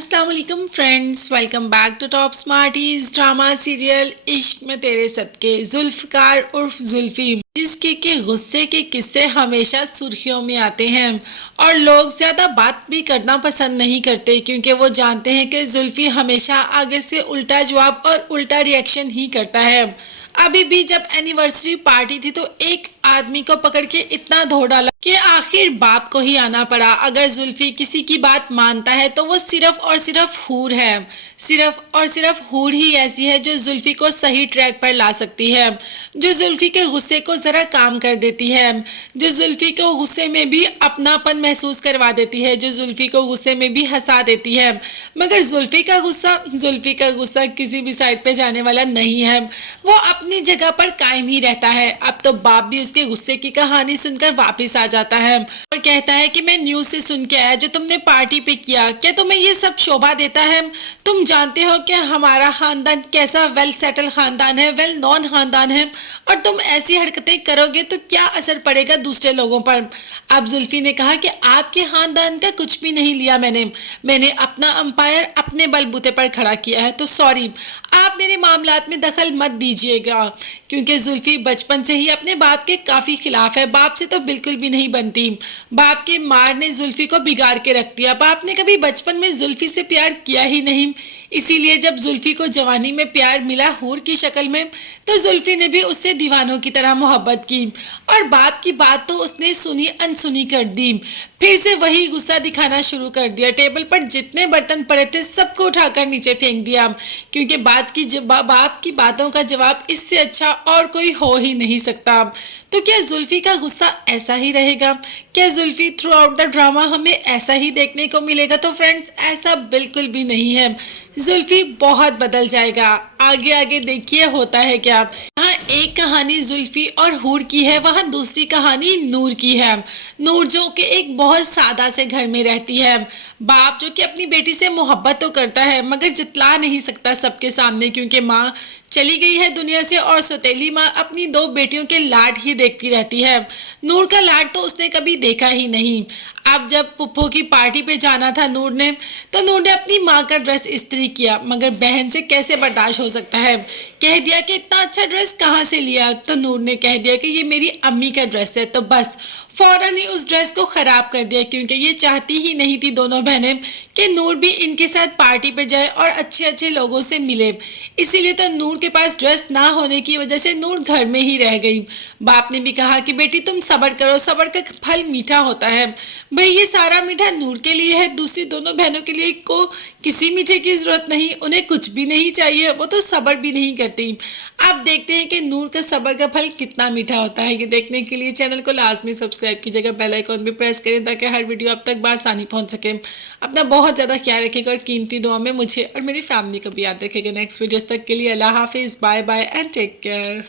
अस्सलाम वालेकुम friends, welcome back to Top Smarties drama serial Ishq Mein तेरे सदके। जुल्फकार उर्फ जुल्फी, जिसके के गुस्से के किस्से हमेशा सुर्खियों में आते हैं और लोग ज्यादा बात भी करना पसंद नहीं करते क्योंकि वो जानते हैं कि जुल्फी हमेशा आगे से उल्टा जवाब और उल्टा रिएक्शन ही करता है। अभी भी जब एनिवर्सरी पार्टी थी तो एक आदमी को पकड़ के इतना धो डाला कि आखिर बाप को ही आना पड़ा। अगर जुल्फी किसी की बात मानता है तो वो सिर्फ और सिर्फ हूर है। सिर्फ और सिर्फ हूर ही ऐसी है जो जुल्फी को सही ट्रैक पर ला सकती है, जो जुल्फी के गुस्से को जरा काम कर देती है, जो जुल्फी को गुस्से में भी अपनापन महसूस करवा देती है, जो जुल्फी को गुस्से में भी हंसा देती है। मगर जुल्फी का गुस्सा किसी भी साइड पे जाने वाला नहीं है। वो अपनी जगह पर कायम ही रहता है। अब तो बाप भी उसके गुस्से की कहानी सुनकर वापस आ जाता है और कहता है कि मैं न्यूज़ से सुन के आया जो तुमने पार्टी पे किया, क्या तुम्हें ये सब शोभा देता है? तुम जानते हो कि हमारा खानदान कैसा वेल सेटल खानदान है, वेल नॉन खानदान है, और तुम ऐसी हरकतें करोगे तो क्या असर पड़ेगा दूसरे लोगों पर। अब जुल्फी ने कहा कि आपके खानदान का कुछ भी नहीं लिया मैंने अपना अंपायर अपने बलबूते पर खड़ा किया है, तो सॉरी, आप मेरे मामलात में दखल मत दीजिएगा। क्योंकि जुल्फी बचपन से ही अपने बाप के काफ़ी खिलाफ है। बाप से तो बिल्कुल भी नहीं बनती। बाप के मार ने जुल्फी को बिगाड़ के रख दिया। बाप ने कभी बचपन में जुल्फी से प्यार किया ही नहीं। इसीलिए जब जुल्फी को जवानी में प्यार मिला हूर की शक्ल में, तो जुल्फी ने भी उससे दीवानों की तरह मोहब्बत की और बाप की बात तो उसने सुनी अनसुनी कर दी। फिर से वही गुस्सा दिखाना शुरू कर दिया। टेबल पर जितने बर्तन पड़े थे सबको उठाकर नीचे फेंक दिया, क्योंकि बाप की बातों का जवाब इससे अच्छा और कोई हो ही नहीं सकता। तो क्या जुल्फी का गुस्सा ऐसा ही रहेगा? क्या Zulfi through out the drama हमें ऐसा ही देखने को मिलेगा? तो फ्रेंड्स, ऐसा बिल्कुल भी नहीं है। जुल्फी बहुत बदल जाएगा। आगे आगे देखिए होता है क्या। यहाँ एक कहानी जुल्फी और हूर की है, वहाँ दूसरी कहानी नूर की है। नूर जो कि एक बहुत सादा से घर में रहती है। बाप जो कि अपनी बेटी से मोहब्बत तो करता है मगर जितला नहीं सकता सबके सामने, क्योंकि माँ चली गई है दुनिया से और सौतेली माँ अपनी दो बेटियों के लाड ही देखती रहती है। नूर का लाड तो उसने कभी देखा ही नहीं। अब जब पुप्पो की पार्टी पे जाना था नूर ने अपनी माँ का ड्रेस इस्त्री किया, मगर बहन से कैसे बर्दाश्त हो सकता है। कह दिया कि इतना अच्छा ड्रेस कहाँ से लिया, तो नूर ने कह दिया कि ये मेरी अम्मी का ड्रेस है। तो बस फौरन ही उस ड्रेस को ख़राब कर दिया, क्योंकि ये चाहती ही नहीं थी दोनों बहनें कि नूर भी इनके साथ पार्टी पे जाए और अच्छे अच्छे लोगों से मिले। इसीलिए तो नूर के पास ड्रेस ना होने की वजह से नूर घर में ही रह गई। बाप ने भी कहा कि बेटी तुम सब्र करो, सब्र का फल मीठा होता है। भाई ये सारा मीठा नूर के लिए है, दूसरी दोनों बहनों के लिए को किसी मीठे की जरूरत नहीं, उन्हें कुछ भी नहीं चाहिए, वो तो सब्र भी नहीं करती। अब देखते हैं कि नूर का सब्र का फल कितना मीठा होता है। ये देखने के लिए चैनल को लाजमी सब्सक्राइब कीजिएगा, बेल आइकॉन भी प्रेस करें ताकि हर वीडियो आप तक बआसानी पहुंच सके। अपना बहुत ज़्यादा ख्याल रखिएगा और कीमती दुआ में मुझे और मेरी फैमिली को भी याद रखिएगा। नेक्स्ट वीडियोस तक के लिए अल्लाह हाफिज़, bye bye and take care.